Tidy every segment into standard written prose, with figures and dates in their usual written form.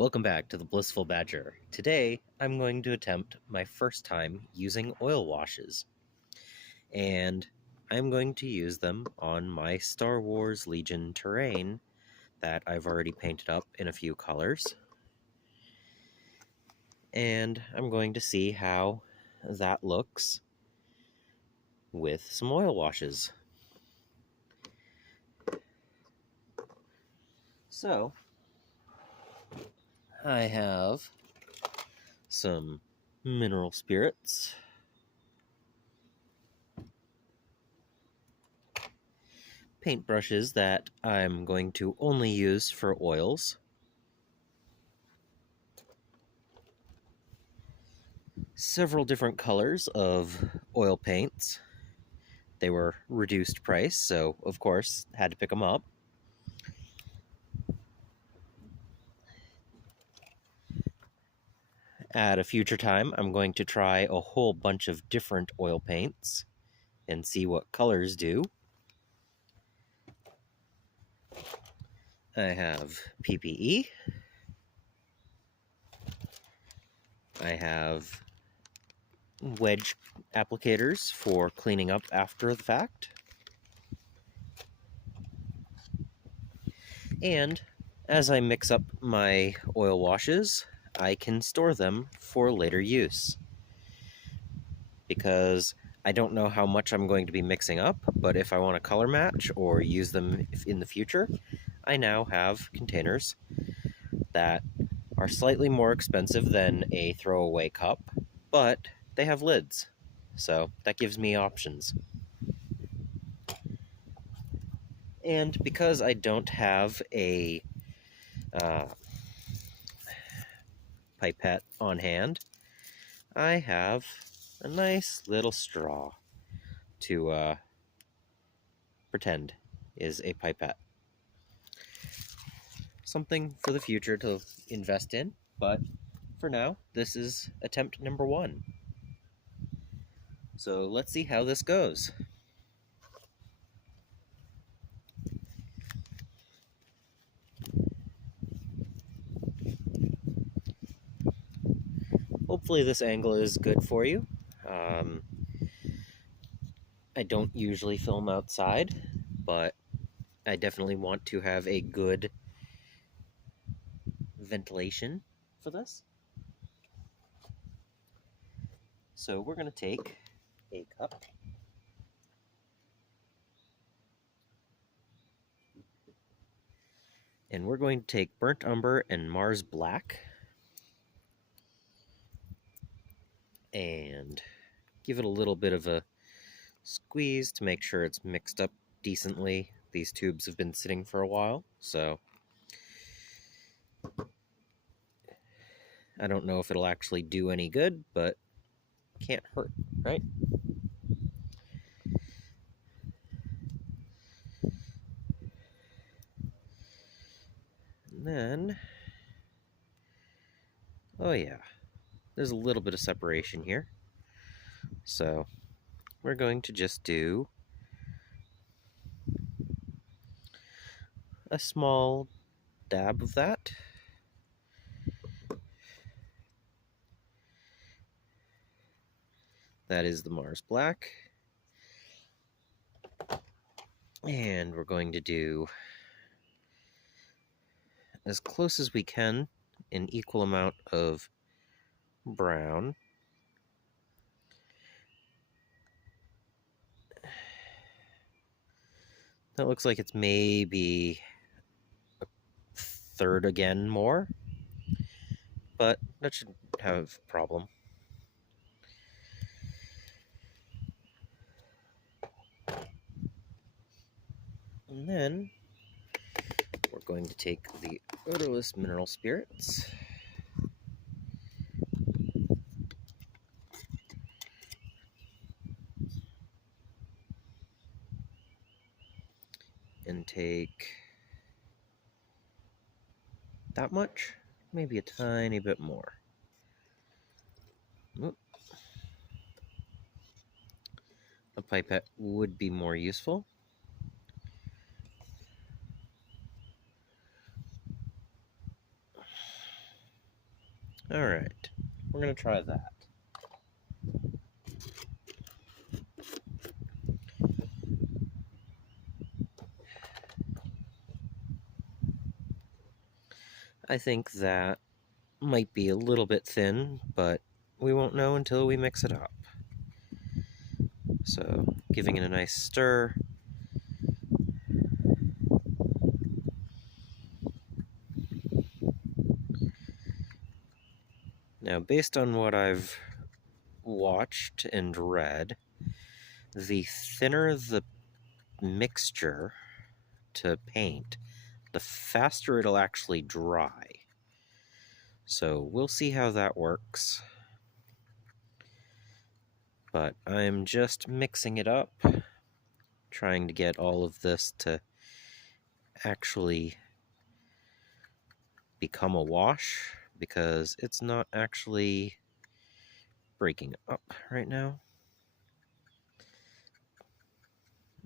Welcome back to the Blissful Badger. Today, I'm going to attempt my first time using oil washes. And I'm going to use them on my Star Wars Legion terrain that I've already painted up in a few colors. And I'm going to see how that looks with some oil washes. So, I have some mineral spirits, paintbrushes that I'm going to only use for oils, several different colors of oil paints. They were reduced price, so of course had to pick them up. At a future time, I'm going to try a whole bunch of different oil paints and see what colors do. I have PPE. I have wedge applicators for cleaning up after the fact. And as I mix up my oil washes, I can store them for later use. Because I don't know how much I'm going to be mixing up, but if I want to color match or use them in the future, I now have containers that are slightly more expensive than a throwaway cup, but they have lids, so that gives me options. And because I don't have a pipette on hand, I have a nice little straw to pretend is a pipette. Something for the future to invest in, but for now, this is attempt number 1. So let's see how this goes. Hopefully this angle is good for you. I don't usually film outside, but I definitely want to have a good ventilation for this. So we're going to take a cup, and we're going to take Burnt Umber and Mars Black and give it a little bit of a squeeze to make sure it's mixed up decently. These tubes have been sitting for a while, so I don't know if it'll actually do any good, but can't hurt, right? And then, oh yeah, there's a little bit of separation here. So we're going to just do a small dab of that. That is the Mars Black. And we're going to do as close as we can an equal amount of brown. That looks like it's maybe a third again more, but that shouldn't have a problem. And then we're going to take the odorless mineral spirits and take that much, maybe a tiny bit more. Oop. A pipette would be more useful. Alright, we're going to try that. I think that might be a little bit thin, but we won't know until we mix it up. So, giving it a nice stir. Now, based on what I've watched and read, the thinner the mixture to paint, the faster it'll actually dry. So we'll see how that works. But I'm just mixing it up, trying to get all of this to actually become a wash, because it's not actually breaking up right now.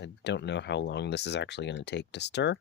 I don't know how long this is actually going to take to stir.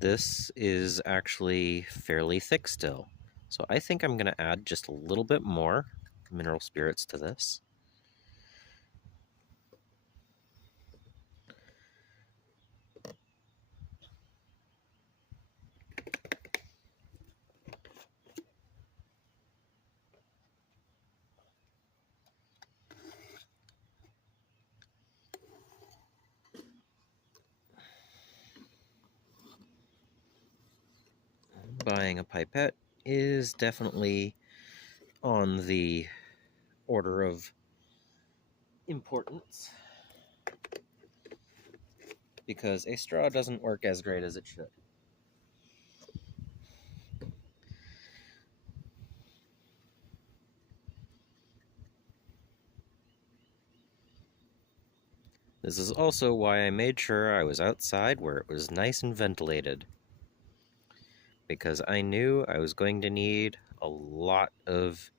This is actually fairly thick still, so I think I'm going to add just a little bit more mineral spirits to this. Buying a pipette is definitely on the order of importance, because a straw doesn't work as great as it should. This is also why I made sure I was outside where it was nice and ventilated, because I knew I was going to need a lot of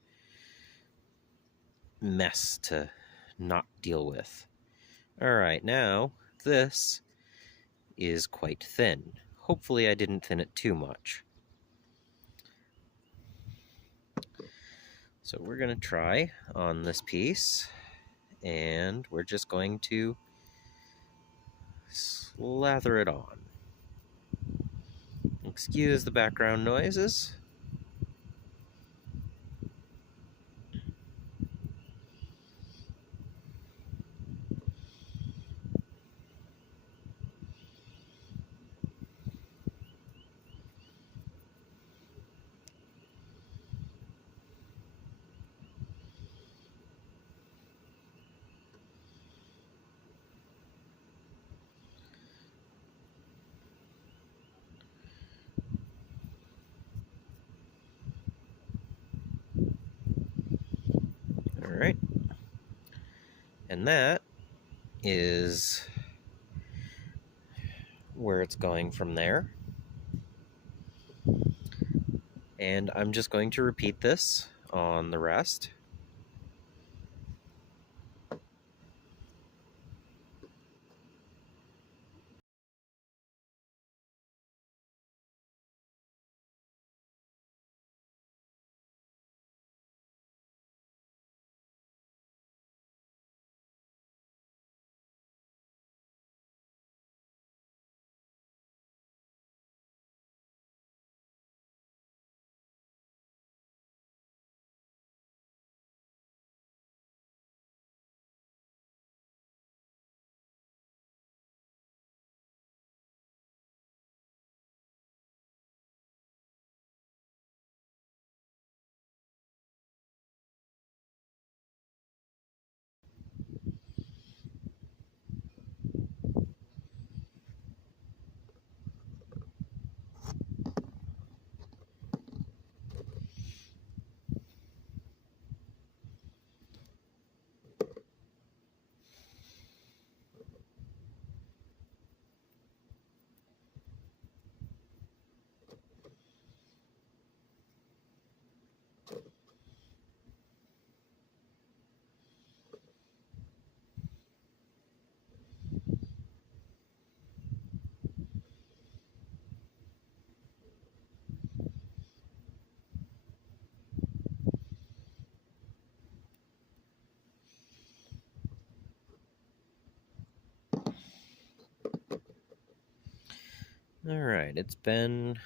mess to not deal with. Alright, now this is quite thin. Hopefully I didn't thin it too much. So we're going to try on this piece, and we're just going to slather it on. Excuse the background noises. Alright. And that is where it's going from there. And I'm just going to repeat this on the rest. Alright, it's been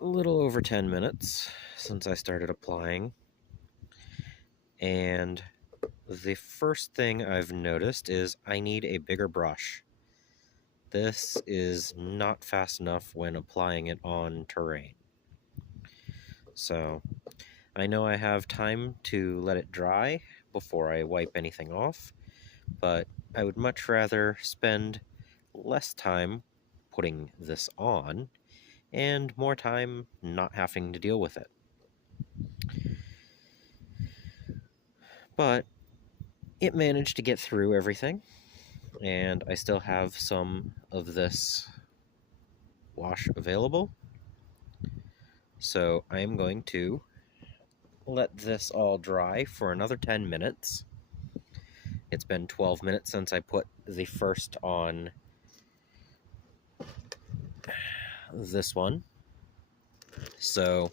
a little over 10 minutes since I started applying, and the first thing I've noticed is I need a bigger brush. This is not fast enough when applying it on terrain. So I know I have time to let it dry before I wipe anything off, but I would much rather spend less time putting this on and more time not having to deal with it. But it managed to get through everything, and I still have some of this wash available. So I am going to let this all dry for another 10 minutes. It's been 12 minutes since I put the first on this one. So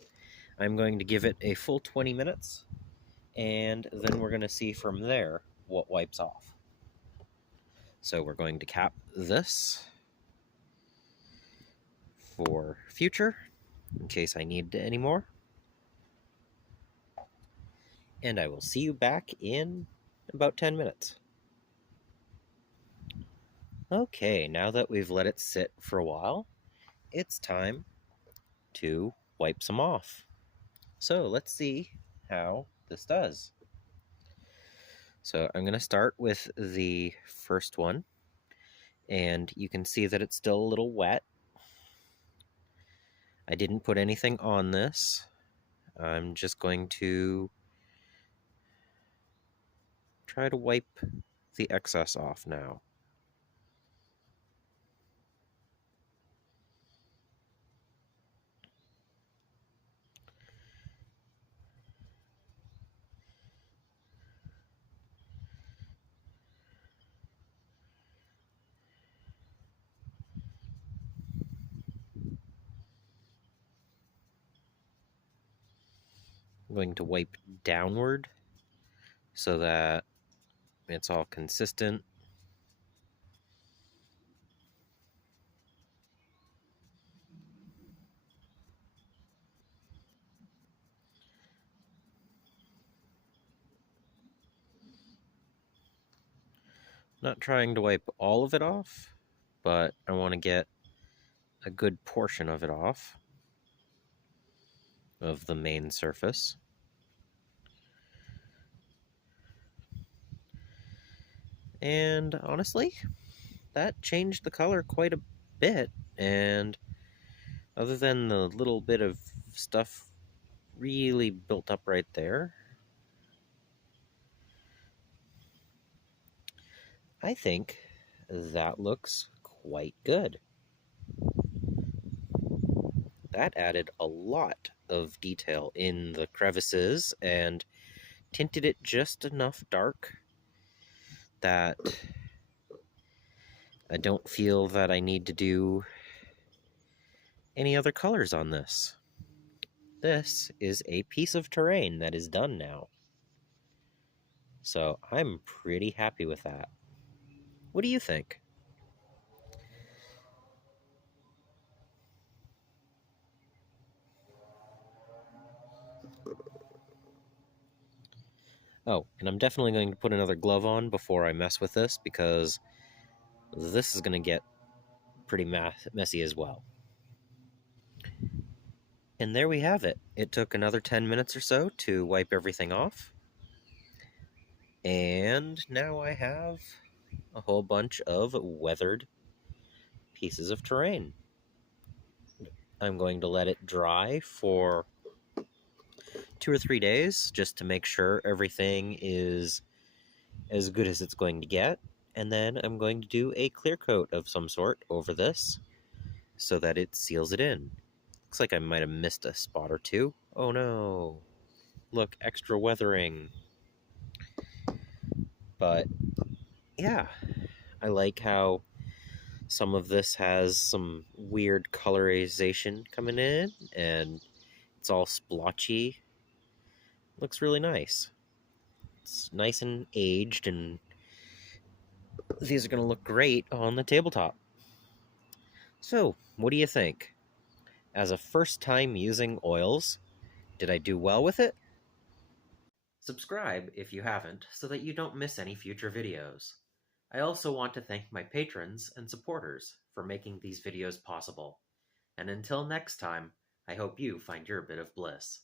I'm going to give it a full 20 minutes, and then we're going to see from there what wipes off. So we're going to cap this for future, in case I need any more. And I will see you back in about 10 minutes. Okay, now that we've let it sit for a while, it's time to wipe some off. So let's see how this does. So I'm going to start with the first one, and you can see that it's still a little wet. I didn't put anything on this. I'm just going to try to wipe the excess off now. I'm going to wipe downward so that it's all consistent. Not trying to wipe all of it off, but I want to get a good portion of it off of the main surface. And honestly, that changed the color quite a bit, and other than the little bit of stuff really built up right there, I think that looks quite good. That added a lot of detail in the crevices and tinted it just enough dark that I don't feel that I need to do any other colors on this. This is a piece of terrain that is done now. So I'm pretty happy with that. What do you think? Oh, and I'm definitely going to put another glove on before I mess with this, because this is going to get pretty messy as well. And there we have it. It took another 10 minutes or so to wipe everything off. And now I have a whole bunch of weathered pieces of terrain. I'm going to let it dry for 2 or 3 days just to make sure everything is as good as it's going to get. And then I'm going to do a clear coat of some sort over this so that it seals it in. Looks like I might have missed a spot or two. Oh no. Look, extra weathering. But yeah, I like how some of this has some weird colorization coming in, and it's all splotchy. Looks really nice. It's nice and aged, and these are going to look great on the tabletop. So, what do you think? As a first time using oils, did I do well with it? Subscribe if you haven't so that you don't miss any future videos. I also want to thank my patrons and supporters for making these videos possible. And until next time, I hope you find your bit of bliss.